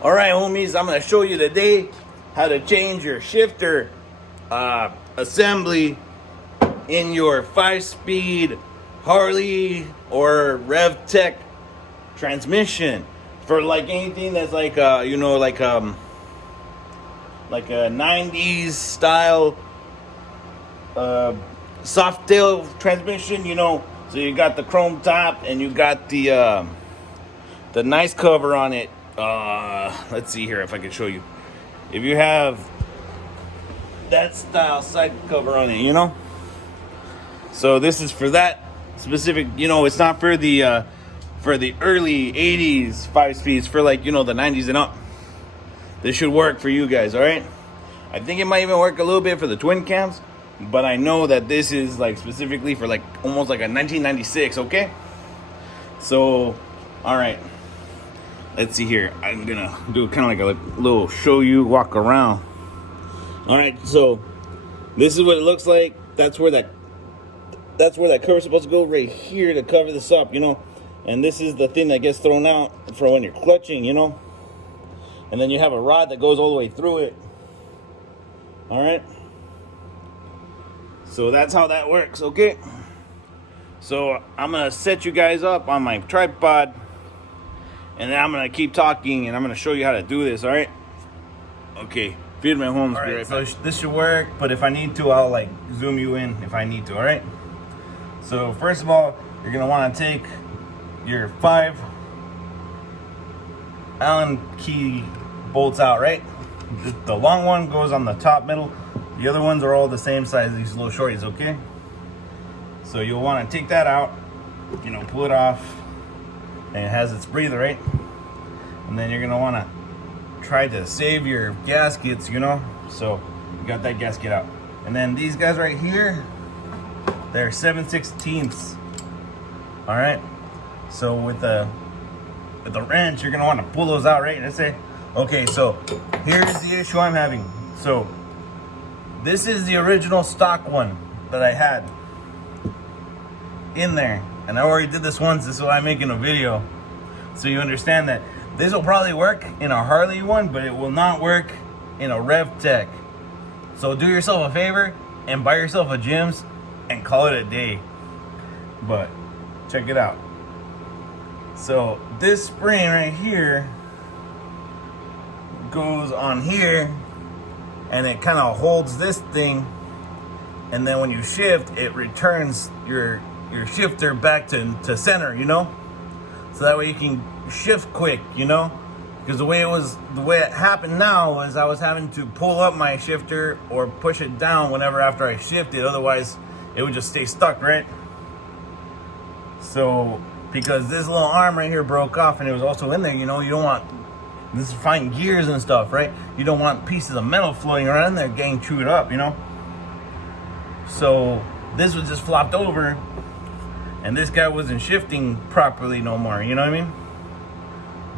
All right, homies, I'm gonna show you today how to change your shifter assembly in your 5-speed Harley or RevTech transmission for like anything that's like like a 90s style soft tail transmission, so you got the chrome top and you got the nice cover on it. Let's see here if I can show you. If you have that style side cover on it, so this is for that specific, it's not for the early 80s 5-speeds, for like, the 90s and up. This should work for you guys, all right? I think it might even work a little bit for the twin cams, but I know that this is like specifically for like almost like a 1996, okay? So, all right. Let's see here. I'm gonna do kind of like a little show you walk around. All right, so this is what it looks like. That's where that cover is supposed to go, right here, to cover this up, And this is the thing that gets thrown out for when you're clutching, And then you have a rod that goes all the way through it. All right. So that's how that works, okay? So I'm gonna set you guys up on my tripod, and then I'm going to keep talking, and I'm going to show you how to do this, all right? Okay, firme, Holmes. All right, so this should work, but if I need to, I'll, like, zoom you in if I need to, all right? So, first of all, you're going to want to take your 5 Allen key bolts out, right? The long one goes on the top middle. The other ones are all the same size, these little shorties, okay? So, you'll want to take that out, pull it off. And it has its breather, right? And then you're gonna want to try to save your gaskets, So you got that gasket out. And then these guys right here, they're 7/16. All right. So with the wrench, you're gonna want to pull those out, right? Let's say, okay. So here's the issue I'm having. So this is the original stock one that I had in there. And I already did this once, this is why I'm making a video. So you understand that this will probably work in a Harley one, but it will not work in a RevTech. So do yourself a favor and buy yourself a Jims and call it a day. But check it out. So this spring right here goes on here, and it kind of holds this thing. And then when you shift, it returns your shifter back to center, so that way you can shift quick, because the way it happened now was I was having to pull up my shifter or push it down whenever after I shifted, otherwise it would just stay stuck, right? So because this little arm right here broke off and it was also in there, you don't want, this is fine gears and stuff, right? You don't want pieces of metal floating around in there getting chewed up, so this was just flopped over. And this guy wasn't shifting properly no more, you know what I mean?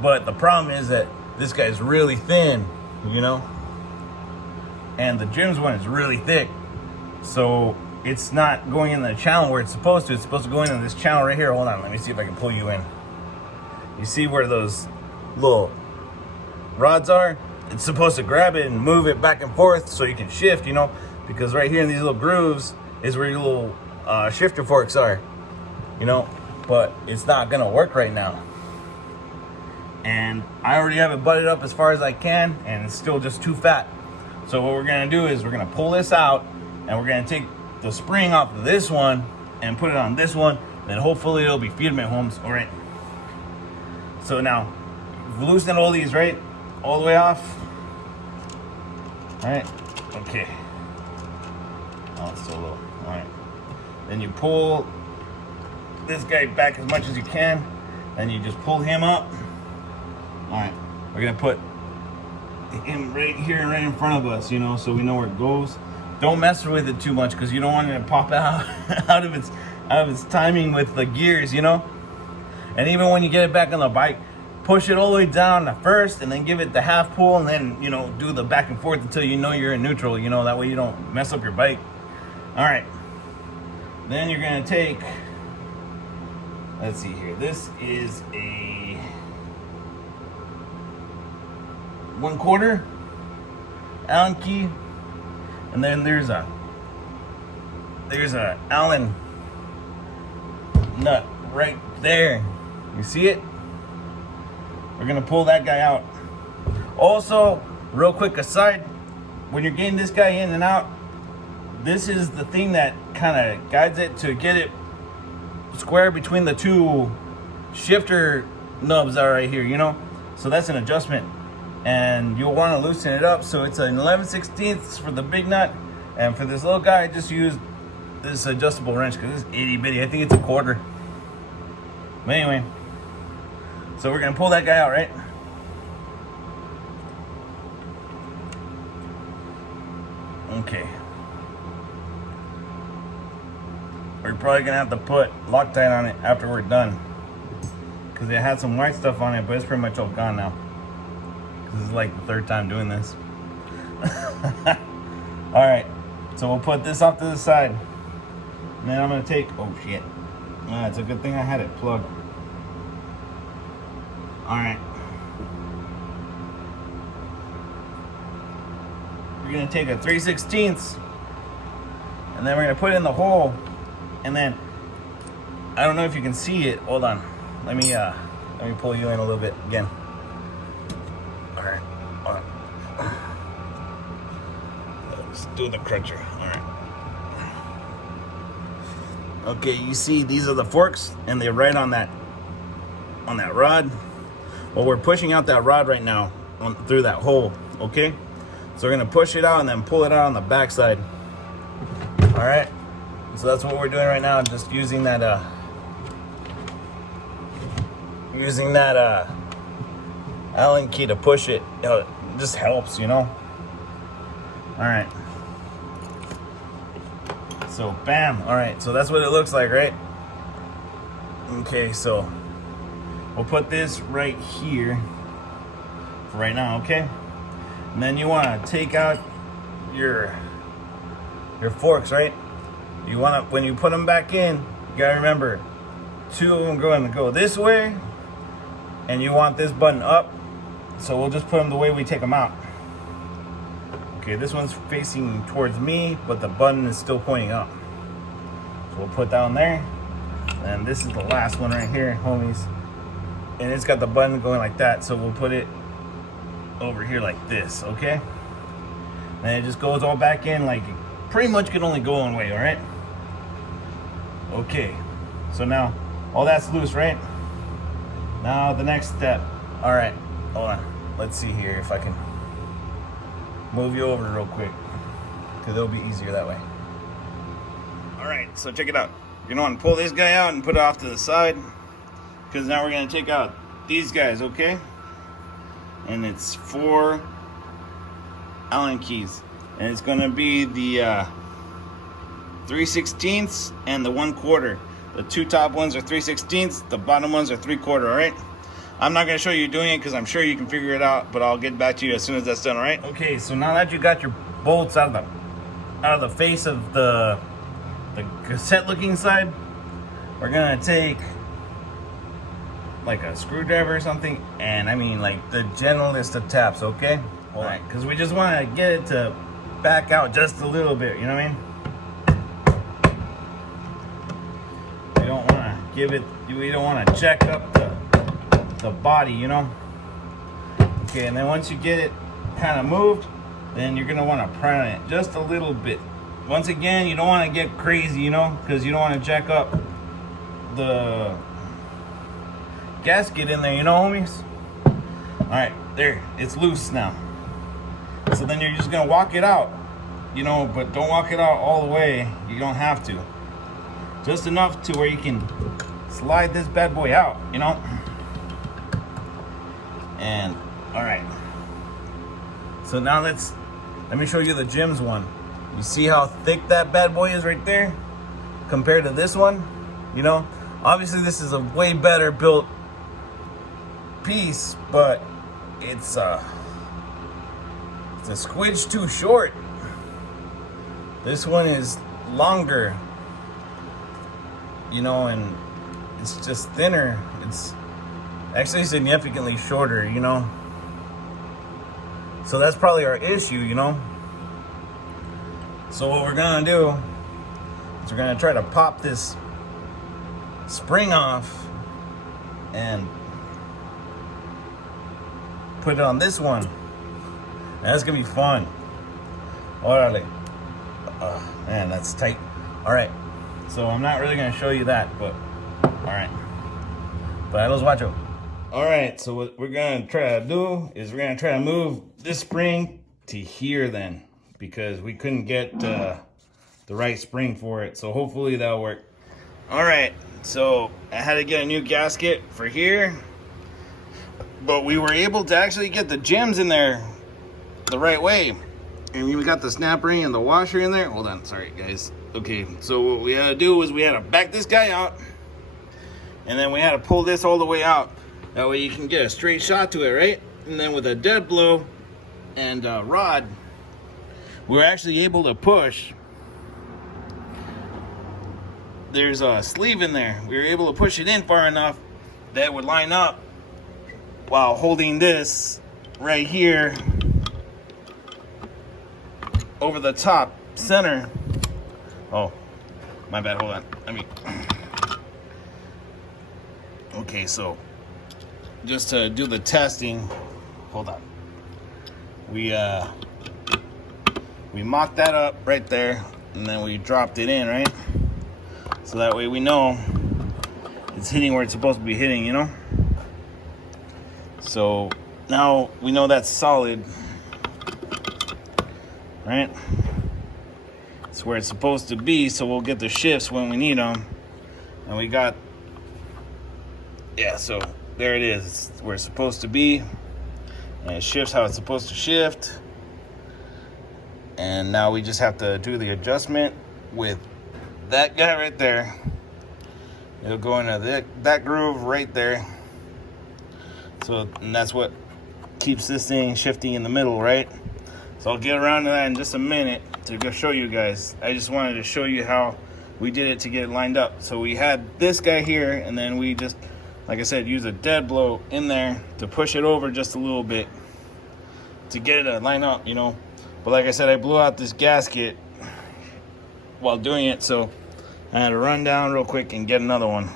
But the problem is that this guy's really thin, And the Jims one is really thick. So it's not going in the channel where it's supposed to. It's supposed to go in this channel right here. Hold on, let me see if I can pull you in. You see where those little rods are? It's supposed to grab it and move it back and forth so you can shift, Because right here in these little grooves is where your little shifter forks are. But it's not gonna work right now. And I already have it butted up as far as I can, and it's still just too fat. So what we're gonna do is we're gonna pull this out, and we're gonna take the spring off of this one and put it on this one, and then hopefully it'll be firme, Holmes. All right. So now, loosen all these, right? All the way off. All right. Okay. Oh, it's so low. All right. Then you pull this guy back as much as you can, and you just pull him up. All right, we're gonna put him right here, right in front of us, so we know where it goes. Don't mess with it too much because you don't want it to pop out out of its timing with the gears, And even when you get it back on the bike, push it all the way down at first, and then give it the half pull, and then do the back and forth until you're in neutral. That way you don't mess up your bike. All right. Then you're gonna take, let's see here. This is a 1/4 Allen key, and then there's a Allen nut right there. You see it? We're gonna pull that guy out. Also, real quick aside, when you're getting this guy in and out, this is the thing that kind of guides it to get it square between the two shifter nubs that are right here, you know? So that's an adjustment. And you'll want to loosen it up. So it's an 11/16 for the big nut. And for this little guy, I just use this adjustable wrench because it's itty bitty. I think it's 1/4. But anyway, so we're going to pull that guy out, right? Okay. We're probably gonna have to put Loctite on it after we're done, because it had some white stuff on it, but it's pretty much all gone now. This is like the 3rd time doing this. All right, so we'll put this off to the side, and then I'm gonna take. Oh shit! It's a good thing I had it plugged. All right. We're gonna take a 3/16, and then we're gonna put it in the hole, and then I don't know if you can see it. Hold on, let me pull you in a little bit again. All right, let's do the cruncher. All right. Okay, you see these are the forks, and they're right on that rod. Well, we're pushing out that rod right now through that hole. Okay. So we're gonna push it out and then pull it out on the back side. All right. So that's what we're doing right now. Just using that Allen key to push it. It just helps, you know. All right. So bam. All right. So that's what it looks like, right? Okay. So we'll put this right here for right now. Okay. And then you want to take out your forks, right? You want to, when you put them back in, you gotta remember 2 of them going to go this way, and you want this button up. So we'll just put them the way we take them out. Okay, this one's facing towards me, but the button is still pointing up. So we'll put that on there, and this is the last one right here, homies. And it's got the button going like that, so we'll put it over here like this, okay? And it just goes all back in, like it pretty much can only go one way, all right? Okay, so now all that's loose, right? Now the next step. All right, hold on. Let's see here if I can move you over real quick, because it'll be easier that way. All right, so check it out. You're gonna want to pull this guy out and put it off to the side, because now we're gonna take out these guys, okay? And it's 4 Allen keys, and it's gonna be the 3/16 and the 1/4. The 2 top ones are 3/16, the bottom ones are 3/4. All right. I'm not gonna show you doing it because I'm sure you can figure it out, but I'll get back to you as soon as that's done. All right. Okay. So now that you got your bolts out of the face of the cassette looking side, we're gonna take like a screwdriver or something, and I mean like the gentlest of taps, okay? All right, because we just want to get it to back out just a little bit, you know what I mean? We don't want to we don't want to jack up the body, you know? Okay, and then once you get it kind of moved, then you're gonna want to prime it just a little bit. Once again, you don't want to get crazy, you know, because you don't want to jack up the gasket in there, you know, homies? All right, there, it's loose now. So then you're just gonna walk it out, you know, but don't walk it out all the way. You don't have to. Just enough to where you can slide this bad boy out, you know? And, all right. So now let me show you the Jim's one. You see how thick that bad boy is right there compared to this one, you know? Obviously this is a way better built piece, but it's a squidge too short. This one is longer, you know, and it's just thinner. It's actually significantly shorter, you know. So that's probably our issue, you know. So what we're gonna do is we're gonna try to pop this spring off and put it on this one. And that's gonna be fun. Órale. Man, that's tight. All right. So I'm not really gonna show you that, but all right. But los guacho. All right. So what we're gonna try to do is we're gonna try to move this spring to here then, because we couldn't get the right spring for it. So hopefully that'll work. All right. So I had to get a new gasket for here, but we were able to actually get the gems in there the right way. And we got the snap ring and the washer in there. Hold on, sorry guys. Okay, so what we had to do was we had to back this guy out, and then we had to pull this all the way out. That way you can get a straight shot to it, right? And then with a dead blow and a rod, we were actually able to push. There's a sleeve in there. We were able to push it in far enough that it would line up while holding this right here over the top center. Oh, my bad, hold on. Okay, so just to do the testing, hold on. We mocked that up right there, and then we dropped it in, right? So that way we know it's hitting where it's supposed to be hitting, you know? So now we know that's solid. Right? It's where it's supposed to be, so we'll get the shifts when we need them. And we got, yeah, so there it is. It's where it's supposed to be. And it shifts how it's supposed to shift. And now we just have to do the adjustment with that guy right there. It'll go into that groove right there. So, and that's what keeps this thing shifting in the middle, right? So I'll get around to that in just a minute to go show you guys. I just wanted to show you how we did it to get it lined up. So we had this guy here, and then we just, like I said, use a dead blow in there to push it over just a little bit to get it to line up, you know. But like I said, I blew out this gasket while doing it, so I had to run down real quick and get another one.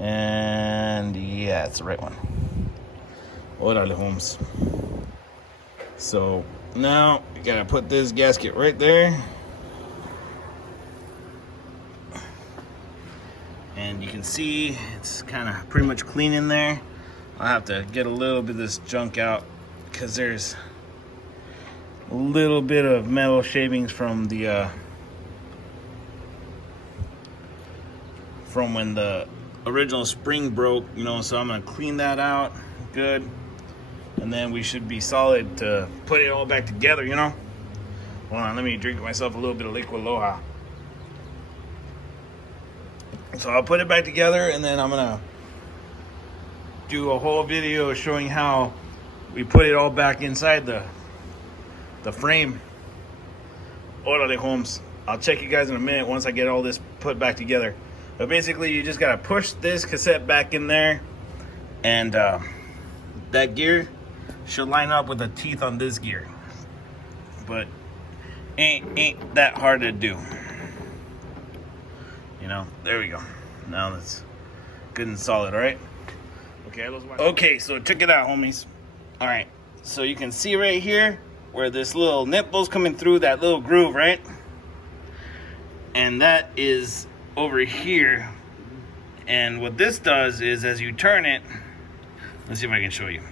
And yeah, it's the right one. Órale, Holmes. So now you gotta put this gasket right there, and you can see it's kind of pretty much clean in there. I'll have to get a little bit of this junk out because there's a little bit of metal shavings from the from when the original spring broke, you know, so I'm gonna clean that out good. And then we should be solid to put it all back together, you know? Hold on, let me drink myself a little bit of liquid aloha. So I'll put it back together, and then I'm gonna do a whole video showing how we put it all back inside the frame. Órale, Holmes. I'll check you guys in a minute once I get all this put back together. But basically, you just gotta push this cassette back in there, and that gear should line up with the teeth on this gear, but ain't that hard to do, you know. There we go. Now that's good and solid. All right. Okay, so check it out, homies. All right, so you can see right here where this little nipple's coming through that little groove, right? And that is over here. And what this does is, as you turn it, let's see if I can show you.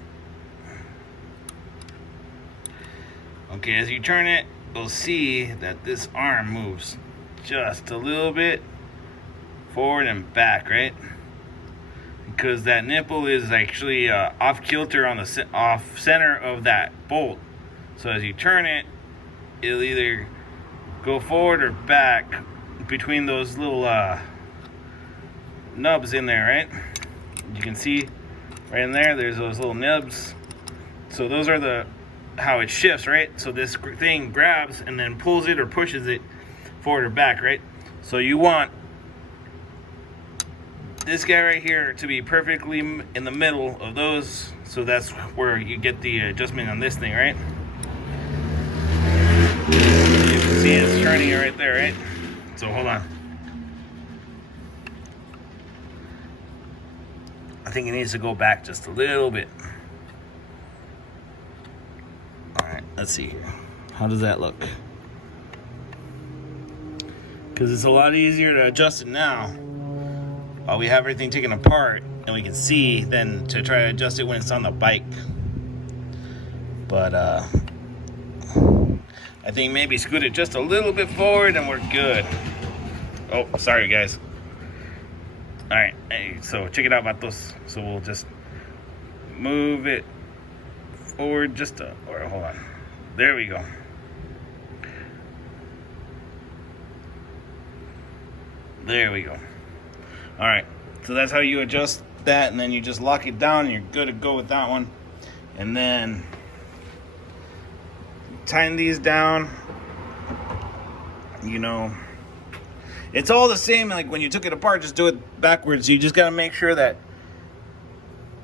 Okay, as you turn it, you'll see that this arm moves just a little bit forward and back, right? Because that nipple is actually off kilter on the off center of that bolt. So as you turn it, it'll either go forward or back between those little nubs in there, right? You can see right in there, there's those little nubs. So those are how it shifts, right? So this thing grabs and then pulls it or pushes it forward or back, right? So you want this guy right here to be perfectly in the middle of those, so that's where you get the adjustment on this thing, right? You can see it's turning it right there, right? So hold on. I think it needs to go back just a little bit. Alright, let's see here. How does that look? Because it's a lot easier to adjust it now while we have everything taken apart and we can see than to try to adjust it when it's on the bike. But I think maybe scoot it just a little bit forward and we're good. Oh, sorry guys. Alright, hey, so check it out, vatos. So we'll just move it forward just a, or hold on. There we go. There we go. Alright, so that's how you adjust that, and then you just lock it down and you're good to go with that one. And then tighten these down. You know, it's all the same. Like when you took it apart, just do it backwards. You just got to make sure that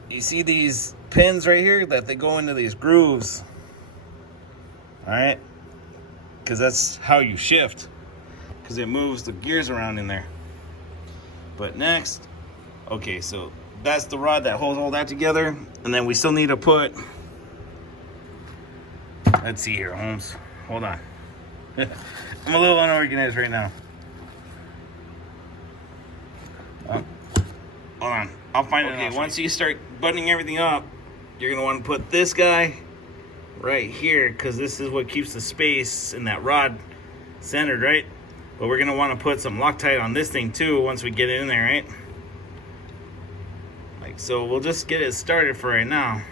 you see these pins right here, that they go into these grooves. Alright, because that's how you shift, because it moves the gears around in there. But next, okay, so that's the rod that holds all that together. And then we still need to put, let's see here, Holmes, hold on. I'm a little unorganized right now. Hold on, I'll find it. Okay, once you start buttoning everything up, you're gonna want to put this guy right here, because this is what keeps the space in that rod centered, right? But we're gonna want to put some Loctite on this thing too once we get it in there, right? Like so. We'll just get it started for right now.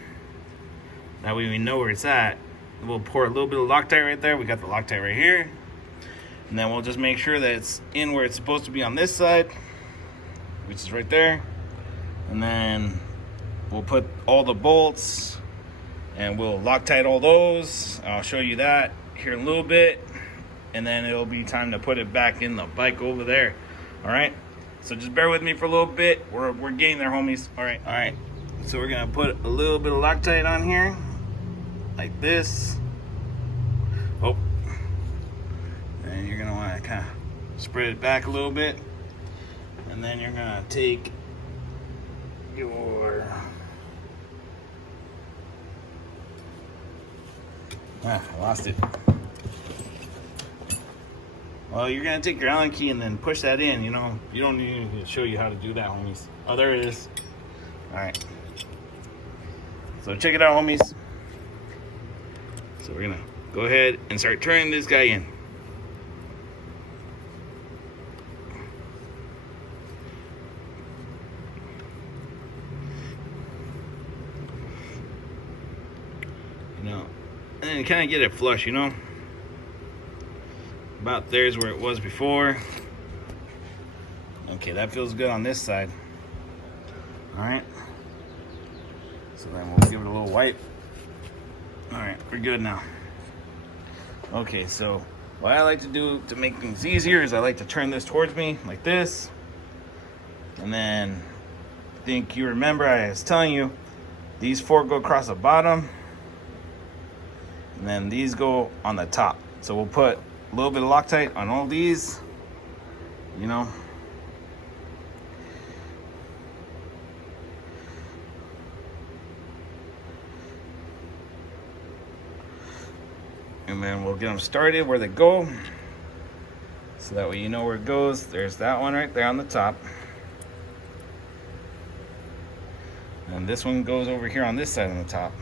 That way we know where it's at. We'll pour a little bit of Loctite right there. We got the Loctite right here. And then we'll just make sure that it's in where it's supposed to be on this side, which is right there. And then we'll put all the bolts and we'll Loctite all those. I'll show you that here in a little bit. And then it'll be time to put it back in the bike over there. All right, so just bear with me for a little bit. We're getting there, homies. All right, so we're gonna put a little bit of Loctite on here like this. Oh, and you're gonna want to kind of spread it back a little bit, and then you're gonna take your I lost it. Well, you're gonna take your Allen key and then push that in. You know, you don't need to show you how to do that, homies. Oh, there it is. All right. So check it out, homies. So we're gonna go ahead and start turning this guy in. You know, and then kind of get it flush. You know. About there's where it was before. Okay, that feels good on this side. Alright. So then we'll give it a little wipe. Alright, we're good now. Okay, so what I like to do to make things easier is I like to turn this towards me like this. And then I think you remember I was telling you these four go across the bottom. And then these go on the top. So we'll put a little bit of Loctite on all these, you know. And then we'll get them started where they go. So that way you know where it goes. There's that one right there on the top. And this one goes over here on this side on the top.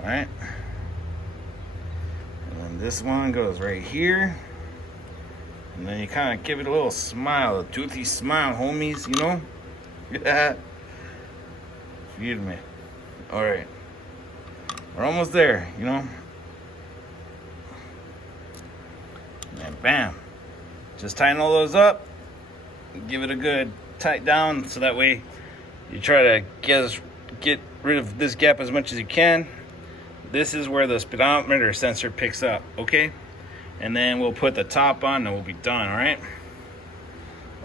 All right. And this one goes right here. And then you kind of give it a little smile, a toothy smile, homies, you know? Yeah. Excuse me. All right. We're almost there, you know? And bam. Just tighten all those up. Give it a good tight down so that way you try to get rid of this gap as much as you can. This is where the speedometer sensor picks up, okay? And then we'll put the top on and we'll be done, all right?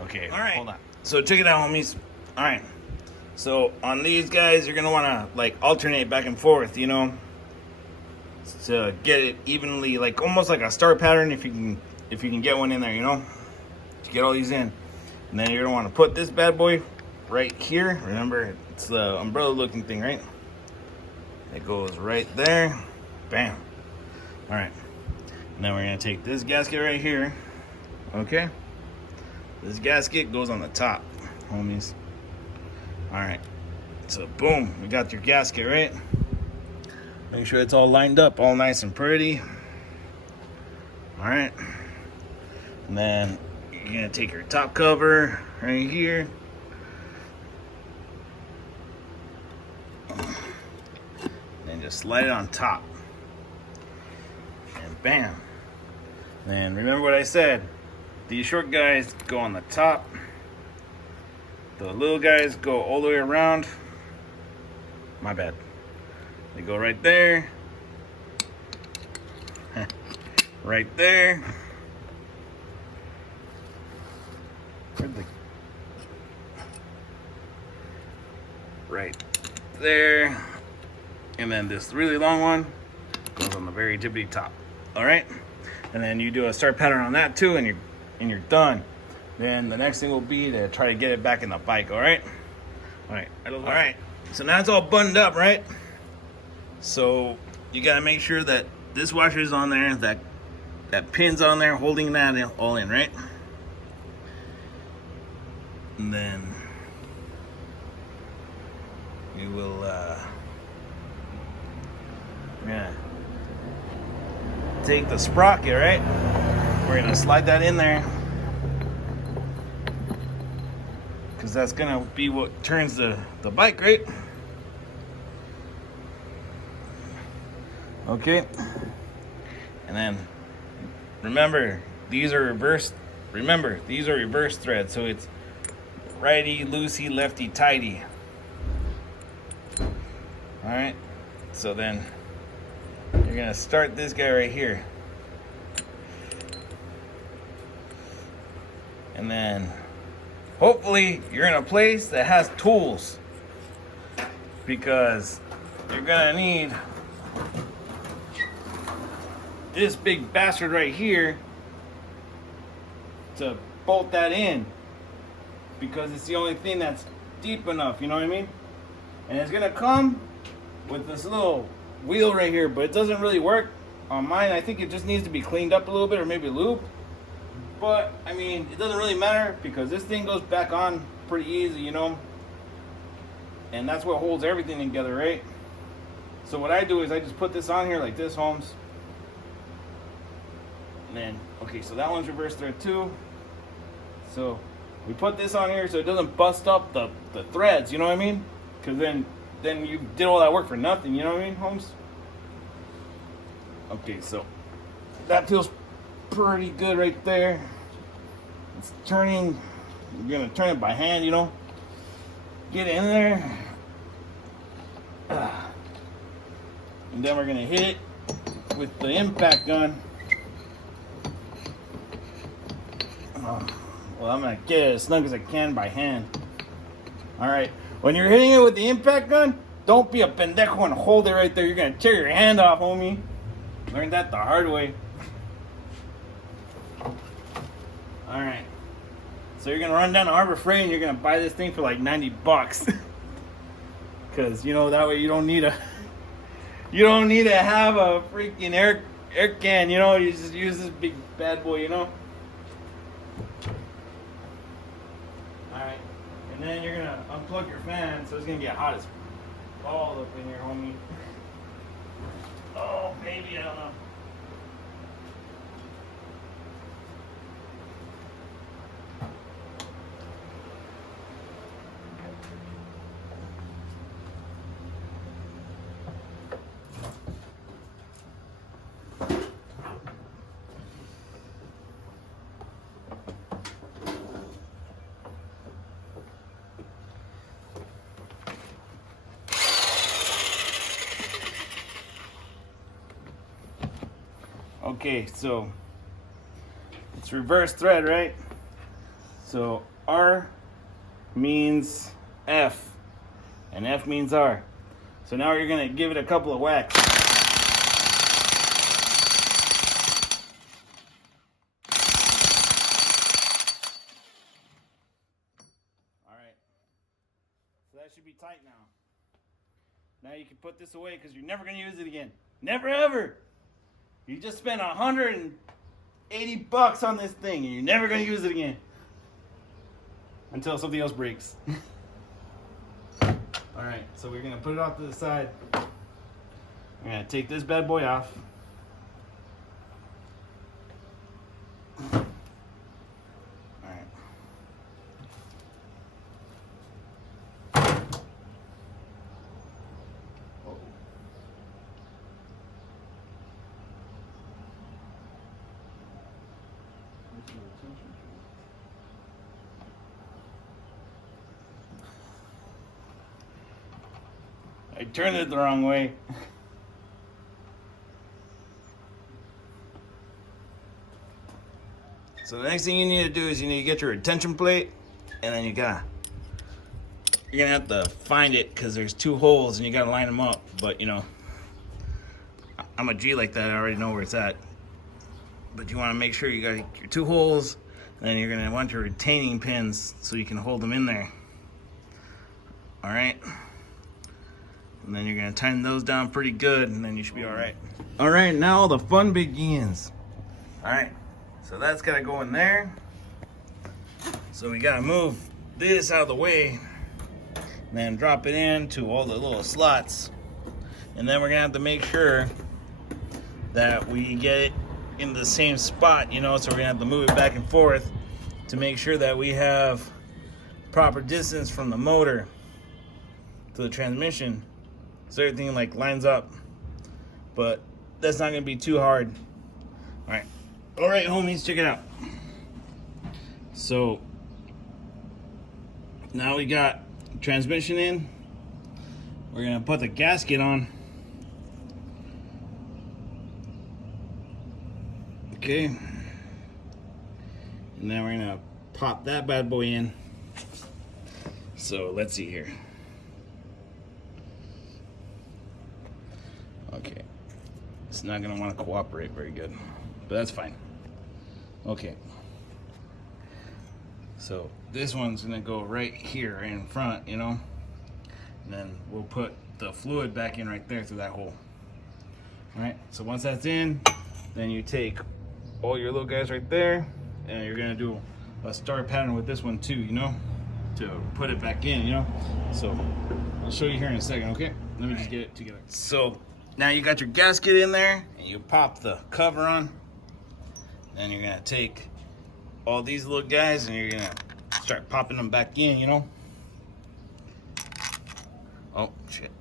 Okay, all right. Hold on. So check it out, homies. All right. So on these guys, you're gonna want to like alternate back and forth, you know, to get it evenly, like almost like a star pattern. If you can get one in there, you know, to get all these in. And then you're gonna want to put this bad boy right here. Remember, it's the umbrella-looking thing, right? It goes right there. Bam. All right. And then we're gonna take this gasket right here. Okay. This gasket goes on the top, homies. All right, so boom, we got your gasket, right? Make sure it's all lined up, all nice and pretty. All right, and then you're gonna take your top cover right here. And just slide it on top. And bam. Then remember what I said, these short guys go on the top. The little guys go all the way around. My bad. They go right there. Right there. Right there. And then this really long one goes on the very tippity top. All right? And then you do a start pattern on that too, and you're done. Then the next thing will be to try to get it back in the bike, all right? All right. So now it's all buttoned up, right? So you gotta make sure that this washer is on there, that pin's on there, holding that all in, right? And then we will, we're gonna take the sprocket, right? We're gonna slide that in there. Because that's gonna be what turns the bike, right? Okay. And then remember, these are reversed. Remember, these are reverse threads, so it's righty, loosey, lefty, tighty. All right. So then you're gonna start this guy right here, and then hopefully you're in a place that has tools, because you're gonna need this big bastard right here to bolt that in, because it's the only thing that's deep enough, you know what I mean? And it's gonna come with this little wheel right here, but it doesn't really work on mine. I think it just needs to be cleaned up a little bit, or maybe lubed. But I mean, it doesn't really matter, because this thing goes back on pretty easy, you know, and that's what holds everything together, right? So what I do is I just put this on here like this, Holmes. And then, okay, so that one's reverse thread too. So we put this on here so it doesn't bust up the threads, you know what I mean? Because then you did all that work for nothing, you know what I mean, Holmes? Okay, so that feels pretty good right there. It's turning. You're gonna turn it by hand, you know. Get in there, and then we're gonna hit it with the impact gun. Well, I'm gonna get it as snug as I can by hand. All right. When you're hitting it with the impact gun, don't be a pendejo and hold it right there. You're gonna tear your hand off, homie. Learned that the hard way. All right. So you're gonna run down to Harbor Freight and you're gonna buy this thing for like $90, because you know that way you don't need to have a freaking air can. You know, you just use this big bad boy. You know. All right. And then you're gonna unplug your fan, so it's gonna get hot as balls up in here, homie. Oh, baby, I don't know. Okay, so it's reverse thread, right? So our means F, and F means R. So now you're gonna give it a couple of whacks. All right, so that should be tight now. Now you can put this away because you're never gonna use it again. Never ever. You just spent $180 on this thing and you're never gonna use it again. Until something else breaks. Alright, so we're gonna put it off to the side. We're gonna take this bad boy off. Alright. I turned it the wrong way. So the next thing you need to do is you need to get your retention plate, and then you're gonna have to find it because there's two holes and you gotta line them up. But you know, I'm a G like that. I already know where it's at. But you want to make sure you got your two holes, and then you're gonna want your retaining pins so you can hold them in there. All right. And then you're gonna tighten those down pretty good, and then you should be all right. All right, now all the fun begins. All right, so that's gotta go in there. So we gotta move this out of the way, and then drop it into all the little slots. And then we're gonna have to make sure that we get it in the same spot, you know, so we're gonna have to move it back and forth to make sure that we have proper distance from the motor to the transmission. So everything like lines up, but that's not gonna be too hard. All right, homies, check it out. So now we got transmission in. We're gonna put the gasket on. Okay, and then we're gonna pop that bad boy in. So let's see here. Okay, it's not gonna want to cooperate very good, but that's fine. Okay, so this one's gonna go right here in front, you know, and then we'll put the fluid back in right there through that hole. All right, so once that's in, then you take all your little guys right there, and you're gonna do a star pattern with this one too, you know, to put it back in, you know. So I'll show you here in a second. Okay, let me just get it together. So now you got your gasket in there, and you pop the cover on. Then you're gonna take all these little guys and you're gonna start popping them back in, you know. Oh shit,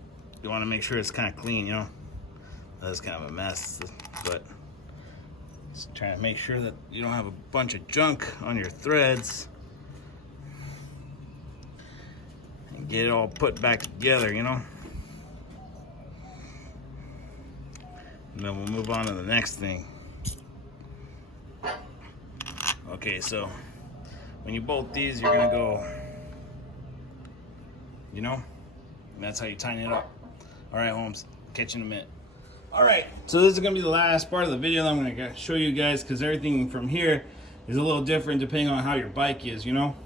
you wanna make sure it's kind of clean, you know. That's kind of a mess, but just trying to make sure that you don't have a bunch of junk on your threads. And get it all put back together, you know. And then we'll move on to the next thing. Okay, so when you bolt these, you're gonna go, you know, and that's how you tighten it up. All right, Holmes, catch you in a minute. All right, so this is gonna be the last part of the video that I'm gonna show you guys, because everything from here is a little different depending on how your bike is, you know.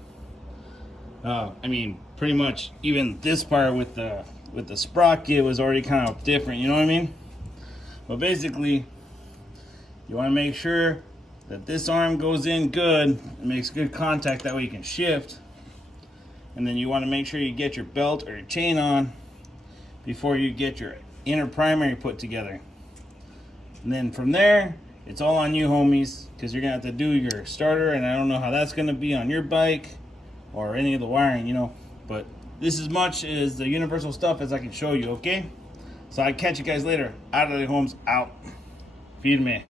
I mean, pretty much even this part with the sprocket was already kind of different, you know what I mean? But basically, you want to make sure that this arm goes in good and makes good contact, that way you can shift. And then you want to make sure you get your belt or your chain on before you get your inner primary put together. And then from there, it's all on you, homies, because you're going to have to do your starter, and I don't know how that's going to be on your bike or any of the wiring, you know. But this is as much as the universal stuff as I can show you, okay? So I'll catch you guys later. Órale, Holmes, out. Firme.